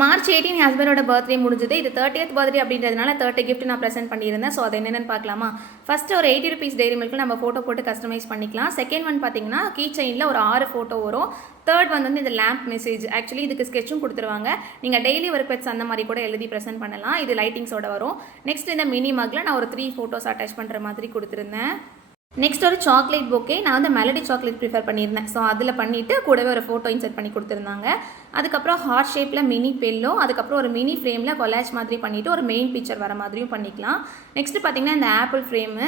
March 18 என் ஹஸ்பண்டோட birthday முடிஞ்சது. இது 30th பர்த்டே அப்படின்றதுனால 30 கிஃப்ட் நான் ப்ரெசென்ட் பண்ணியிருந்தேன். ஸோ அது என்னென்னு பார்க்கலாமா? ஃபஸ்ட்டு ஒரு 80 ருபீஸ் டைரி மில்க்கு நம்ம ஃபோட்டோ போட்டு கஸ்டமைஸ் பண்ணிக்கலாம். செகண்ட் ஒன் பார்த்தீங்கன்னா கீ செயினில் ஒரு 6 ஃபோட்டோ வரும். தேர்ட் வந்து இந்த லேம்ப் மெசேஜ். ஆக்சுவலி இதுக்கு ஸ்கெட்சும் கொடுத்துருவாங்க. நீங்கள் டெய்லி ஒர்க் பெட்ஸ் அந்த மாதிரி கூட எழுதி ப்ரெசென்ட் பண்ணலாம். இது லைட்டிங்ஸோட வரும். நெக்ஸ்ட் இந்த மினி மக்கில் நான் ஒரு 3 ஃபோட்டோஸ் அட்டாச் பண்ணுற மாதிரி கொடுத்துருந்தேன். நெக்ஸ்ட் ஒரு சாக்லேட் பொக்கே. நான் வந்து மெலடி சாக்லேட் ப்ரிஃபர் பண்ணியிருந்தேன். ஸோ அதில் பண்ணிவிட்டு கூடவே ஒரு ஃபோட்டோ இன்சர்ட் பண்ணி கொடுத்துருந்தாங்க. அதுக்கப்புறம் ஹார்ட் ஷேப்பில் மினி பெல்லோ, அதுக்கப்புறம் ஒரு மினி ஃப்ரேமில் கொலாஜ் மாதிரி பண்ணிவிட்டு ஒரு மெயின் பிக்சர் வர மாதிரியும் பண்ணிக்கலாம். நெக்ஸ்ட்டு பார்த்திங்கன்னா இந்த ஆப்பிள் ஃப்ரேமு.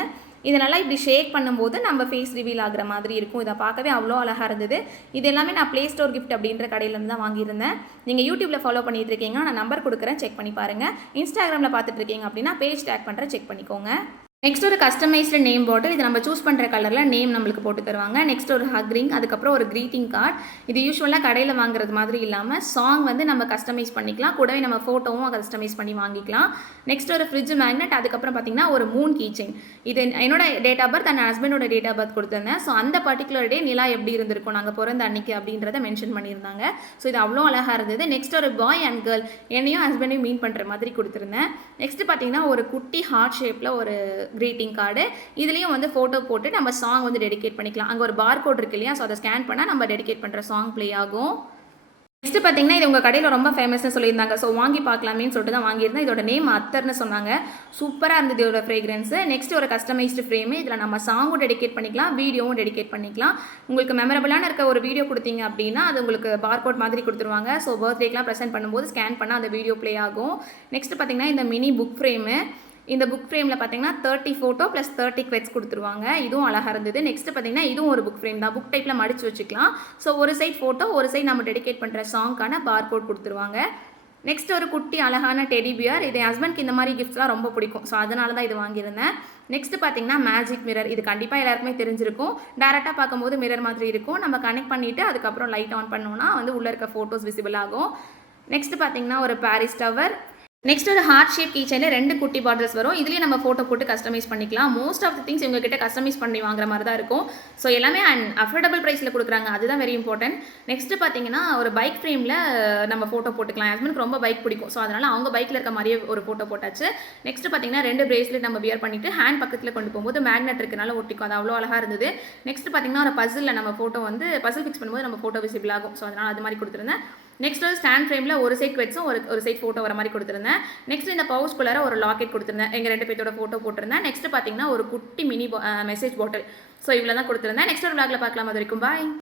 இதை நல்லா இப்படி ஷேக் பண்ணும்போது நம்ம ஃபேஸ் ரிவீல் ஆகிற மாதிரி இருக்கும். இதை பார்க்கவே அவ்வளோ அழகாக இருந்தது. இது எல்லாமே நான் ப்ளே ஸ்டோர் கிஃப்ட் அப்படின்ற கடையிலேருந்து தான் வாங்கியிருந்தேன். நீங்கள் யூடியூப்பில் ஃபாலோ பண்ணிட்டு இருக்கீங்க, நான் நம்பர் கொடுக்குறேன், செக் பண்ணி பாருங்கள். இன்ஸ்டாகிராமில் பார்த்துட்டு இருக்கீங்க அப்படின்னா பேஜ் டேக் பண்ணுறேன், செக் பண்ணிக்கோங்க. நெக்ஸ்ட் ஒரு கஸ்டமைஸ்டு நேம் பாட்டில். இது நம்ம சூஸ் பண்ணுற கலரில் நேம் நம்மளுக்கு போட்டு தருவாங்க. நெக்ஸ்ட் ஒரு ஹக் ரிங், அதுக்கப்புறம் ஒரு க்ரீட்டிங் கார்டு. இது யூஸ்வலாக கடையில் வாங்குறது மாதிரி இல்லாமல் சாங் வந்து நம்ம கஸ்டமைஸ் பண்ணிக்கலாம். கூடவே நம்ம ஃபோட்டோவும் கஸ்டமைஸ் பண்ணி வாங்கிக்கலாம். நெக்ஸ்ட் ஒரு ஃப்ரிட்ஜ் மேக்னெட். அதுக்கப்புறம் பார்த்திங்கன்னா ஒரு மூன் கீ செயின். இது என்னோட டேட் ஆஃப் பர்த், என் ஹஸ்பண்டோட டேட் ஆஃப் பர்த் கொடுத்துருந்தேன். ஸோ அந்த பர்டிகுலர் டே நிலா எப்படி இருந்திருக்கும் நாங்கள் பிறந்த அன்னைக்கு அப்படின்றத மென்ஷன் பண்ணியிருந்தாங்க. ஸோ இது அவ்வளோ அழகாக இருந்தது. நெக்ஸ்ட் ஒரு பாய் அண்ட் கேர்ள், என்னையும் ஹஸ்பண்டையும் மீன் பண்ணுற மாதிரி கொடுத்துருந்தேன். நெக்ஸ்ட் பார்த்திங்கன்னா ஒரு குட்டி ஹார்ட் ஷேப்பில் ஒரு க்ரீட்டிங் கார்டு. இதுலேயும் வந்து ஃபோட்டோ போட்டு நம்ம சாங் வந்து டெடிகேட் பண்ணிக்கலாம். அங்கே ஒரு பார் கோட் இருக்கு இல்லையா? ஸோ அதை ஸ்கேன் பண்ணால் நம்ம டெடிகேட் பண்ணுற சாங் ப்ளே ஆகும். நெக்ஸ்ட் பார்த்தீங்கன்னா இது உங்கள் கடையில் ரொம்ப ஃபேமஸ்னு சொல்லியிருந்தாங்க. ஸோ வாங்கி பார்க்கலாமேன்னு சொல்லிட்டு தான் வாங்கியிருந்தேன். இதோட நேம் அத்தர்னு சொன்னாங்க. சூப்பராக இருந்தது இதோட ஃப்ரேக்ரன்ஸு. நெக்ஸ்ட் ஒரு கஸ்டமைஸ்டு ஃப்ரேமு. இதில் நம்ம சாங்கும் டெடிகேட் பண்ணிக்கலாம், வீடியோவும் டெடிகேட் பண்ணிக்கலாம். உங்களுக்கு மெமரபிளான இருக்க ஒரு வீடியோ கொடுத்தீங்க அப்படின்னா அது உங்களுக்கு பார்கோட் மாதிரி கொடுத்துருவாங்க. ஸோ பர்த்டேக்கெலாம் ப்ரெசென்ட் பண்ணும்போது ஸ்கேன் பண்ணால் அந்த வீடியோ ப்ளே ஆகும். நெக்ஸ்ட் பார்த்தீங்கன்னா இந்த மினி புக் ஃப்ரேமு. இந்த புக் ஃப்ரேமில் பார்த்தீங்கன்னா 30 ஃபோட்டோ ப்ளஸ் 30 குவெட்ஸ் கொடுத்துருவாங்க. இதுவும் அழகாக இருந்தது. நெக்ஸ்ட் பார்த்தீங்கன்னா இதுவும் ஒரு புக் ஃப்ரேம் தான். புக் டைப்பில் மடிச்சு வச்சுக்கலாம். ஸோ ஒரு சைட் ஃபோட்டோ, ஒரு சைட் நம்ம டெடிகேட் பண்ணுற சாங்க்கான பார் கோட் கொடுத்துருவாங்க. நெக்ஸ்ட் ஒரு குட்டி அழகான டெடி பியர். இது என் ஹஸ்பண்ட்க்கு இந்த மாதிரி கிஃப்ட்ஸ்லாம் ரொம்ப பிடிக்கும். ஸோ அதனால தான் இது வாங்கியிருந்தேன். நெக்ஸ்ட் பார்த்தீங்கன்னா மேஜிக் மிரர். இது கண்டிப்பாக எல்லாருக்குமே தெரிஞ்சிருக்கும். டேரெக்டாக பார்க்கும்போது மிரர் மாதிரி இருக்கும். நம்ம கனெக்ட் பண்ணிவிட்டு அதுக்கப்புறம் லைட் ஆன் பண்ணோன்னா வந்து உள்ளே இருக்க ஃபோட்டோஸ் விசிபிள் ஆகும். நெக்ஸ்ட் பார்த்தீங்கன்னா ஒரு பாரிஸ் டவர். நெக்ஸ்ட் ஒரு ஹார்ட் ஷேப் கீ செயினில் 2 குட்டி பாட்டில்ஸ் வரும். இதுலேயே நம்ம ஃபோட்டோ போட்டு கஸ்டமைஸ் பண்ணிக்கலாம். மோஸ்ட் ஆஃப் த திங்ஸ் இவங்ககிட்ட கஸ்டமைஸ் பண்ணி வாங்குற மாதிரி தான் இருக்கும். ஸோ எல்லாமே அஃபோர்டபுள் ப்ரைஸில் கொடுக்குறாங்க. அதுதான் வெரி இம்பார்ட்டன்ட். நெக்ஸ்ட் பார்த்தீங்கன்னா ஒரு பைக் ஃப்ரேமில் நம்ம ஃபோட்டோ போட்டுக்கலாம். ஹஸ்பண்டுக்கு ரொம்ப பைக் பிடிக்கும். ஸோ அதனால் அவங்க பைக்கில் இருக்க மாதிரியே ஒரு ஃபோட்டோ போட்டாச்சு. நெக்ஸ்ட் பார்த்தீங்கன்னா 2 பிரேஸ்லெட் நம்ம வியர் பண்ணிவிட்டு ஹேண்ட் பக்கத்தில் கொண்டு போகும்போது மேக்னெட் இருக்கனால ஒட்டிக்கும். அது அவ்வளோ அழகாக இருந்தது. நெக்ஸ்ட் பார்த்தீங்கன்னா ஒரு பசிலில் நம்ம ஃபோட்டோ வந்து பசில் ஃபிக்ஸ் பண்ணும்போது நம்ம ஃபோட்டோ விசிபிள் ஆகும். ஸோ அதனால் அது மாதிரி கொடுத்துருந்தேன். நெக்ஸ்ட் ஒரு ஸ்டாண்ட் ஃப்ரேமில் ஒரு சைட் குவெட்ஸும் ஒரு சைட் ஃபோட்டோ வர மாதிரி கொடுத்துருந்தேன். நெக்ஸ்ட் இந்த பவுச்குள்ளார ஒரு லாக்கெட் கொடுத்துருந்தேன். எங்கள் 2 பேர்த்தோட ஃபோட்டோ போட்டிருந்தேன். நெக்ஸ்ட் பார்த்தீங்கன்னா ஒரு குட்டி மினி மெசேஜ் பாட்டில். ஸோ இவ்வளோ தான் கொடுத்துருந்தேன். நெக்ஸ்ட் ஒரு விளாகில் பார்க்கலாம். அது வரைக்கும் பாய்.